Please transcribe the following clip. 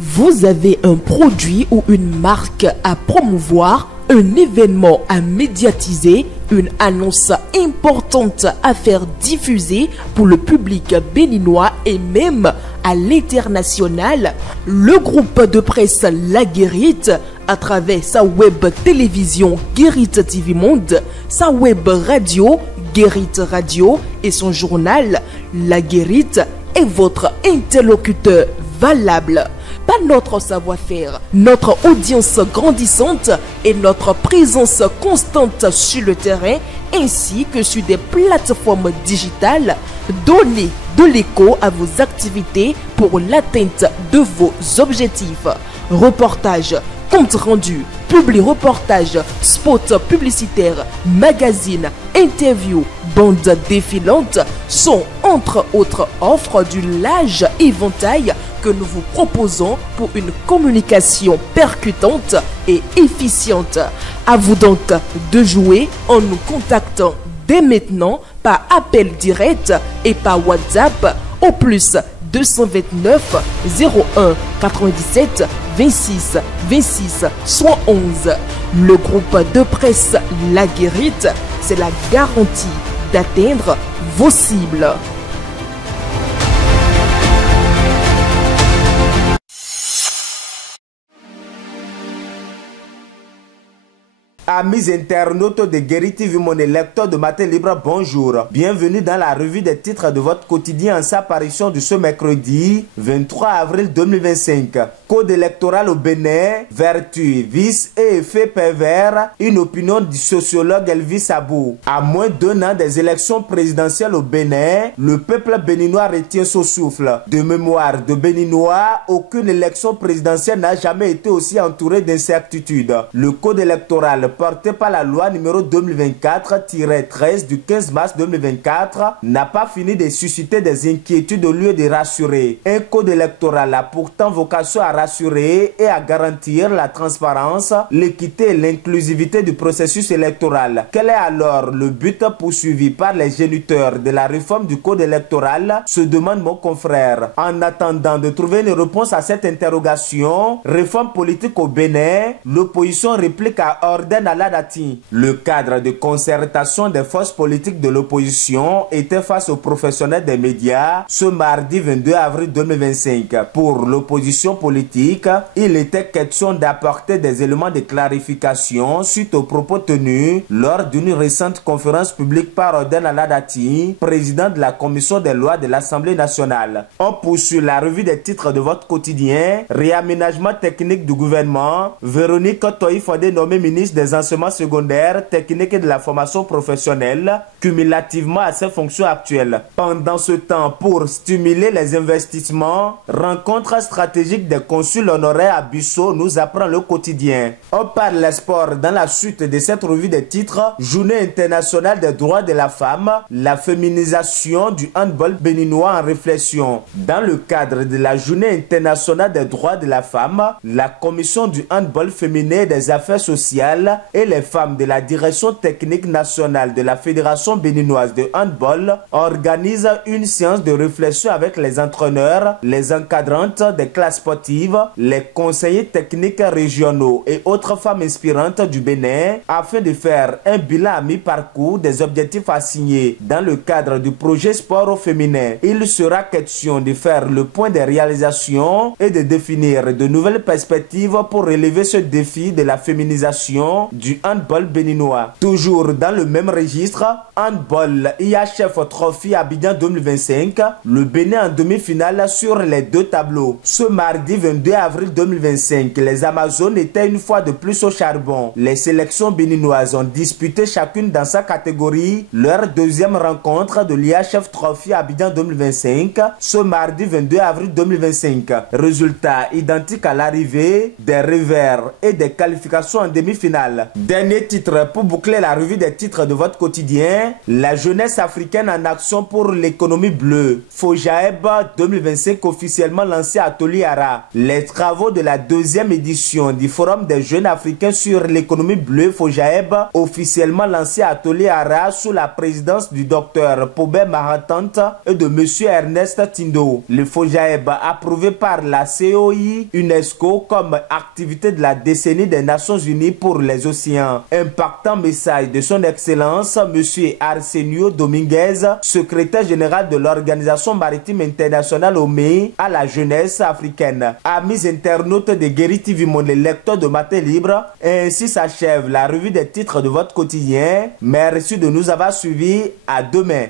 Vous avez un produit ou une marque à promouvoir, un événement à médiatiser, une annonce importante à faire diffuser pour le public béninois et même à l'international. Le groupe de presse La Guérite, à travers sa web télévision Guérite TV Monde, sa web radio Guérite Radio et son journal La Guérite est votre interlocuteur valable. Pas notre savoir-faire, notre audience grandissante et notre présence constante sur le terrain ainsi que sur des plateformes digitales, donnez de l'écho à vos activités pour l'atteinte de vos objectifs. Reportages, compte rendu, publi-reportage, spot publicitaire, magazine, interview, bande défilante sont entre autres offres du large éventail que nous vous proposons pour une communication percutante et efficiente. À vous donc de jouer en nous contactant dès maintenant par appel direct et par WhatsApp au plus 229 01 97 26 26 111. Le groupe de presse La Guérite, c'est la garantie d'atteindre vos cibles. Amis internautes de Guérite TV, mon lecteur de Matin Libre, bonjour. Bienvenue dans la revue des titres de votre quotidien en sa parution de ce mercredi 23 avril 2025. Code électoral au Bénin, vertu, vice et effet pervers, une opinion du sociologue Elvis Abou. À moins d'un an des élections présidentielles au Bénin, le peuple béninois retient son souffle. De mémoire de Béninois, aucune élection présidentielle n'a jamais été aussi entourée d'incertitudes. Le code électoral porté par la loi numéro 2024-13 du 15 mars 2024 n'a pas fini de susciter des inquiétudes au lieu de rassurer. Un code électoral a pourtant vocation à rassurer et à garantir la transparence, l'équité et l'inclusivité du processus électoral. Quel est alors le but poursuivi par les géniteurs de la réforme du code électoral, se demande mon confrère. En attendant de trouver une réponse à cette interrogation, réforme politique au Bénin, l'opposition réplique à ordre à la Dati. Le cadre de concertation des forces politiques de l'opposition était face aux professionnels des médias ce mardi 22 avril 2025. Pour l'opposition politique, il était question d'apporter des éléments de clarification suite aux propos tenus lors d'une récente conférence publique par Orden Aladati, président de la commission des lois de l'Assemblée nationale. On poursuit la revue des titres de votre quotidien. Réaménagement technique du gouvernement. Véronique Toïfondé nommée ministre des enseignements secondaires, techniques et de la formation professionnelle, cumulativement à ses fonctions actuelles. Pendant ce temps, pour stimuler les investissements, rencontre stratégique des consuls honoraires à Bissau nous apprend le quotidien. On parle sport dans la suite de cette revue des titres. Journée internationale des droits de la femme, la féminisation du handball béninois en réflexion. Dans le cadre de la Journée internationale des droits de la femme, la commission du handball féminin et des affaires sociales et les femmes de la direction technique nationale de la Fédération béninoise de handball organisent une séance de réflexion avec les entraîneurs, les encadrantes des classes sportives, les conseillers techniques régionaux et autres femmes inspirantes du Bénin afin de faire un bilan à mi-parcours des objectifs assignés dans le cadre du projet sport au féminin. Il sera question de faire le point des réalisations et de définir de nouvelles perspectives pour relever ce défi de la féminisation du handball béninois. Toujours dans le même registre, handball IHF Trophy Abidjan 2025, le Bénin en demi-finale sur les deux tableaux. Ce mardi 22 avril 2025, les Amazones étaient une fois de plus au charbon. Les sélections béninoises ont disputé chacune dans sa catégorie leur deuxième rencontre de l'IHF Trophy Abidjan 2025 ce mardi 22 avril 2025. Résultat identique à l'arrivée, des revers et des qualifications en demi-finale. mondiale. Dernier titre pour boucler la revue des titres de votre quotidien. La jeunesse africaine en action pour l'économie bleue. FOJAEB 2025 officiellement lancé à Toliara. Les travaux de la deuxième édition du Forum des jeunes africains sur l'économie bleue FOJAEB officiellement lancé à Toliara sous la présidence du docteur Pobet Maratante et de monsieur Ernest Tindo. Le FOJAEB approuvé par la COI UNESCO comme activité de la décennie des Nations Unies pour les océans. Impactant message de son excellence monsieur Arsenio Dominguez, secrétaire général de l'Organisation maritime internationale OMI à la jeunesse africaine. Amis internautes de Guéri TV, mon lecteur de Matin Libre, ainsi s'achève la revue des titres de votre quotidien. Merci de nous avoir suivis. À demain.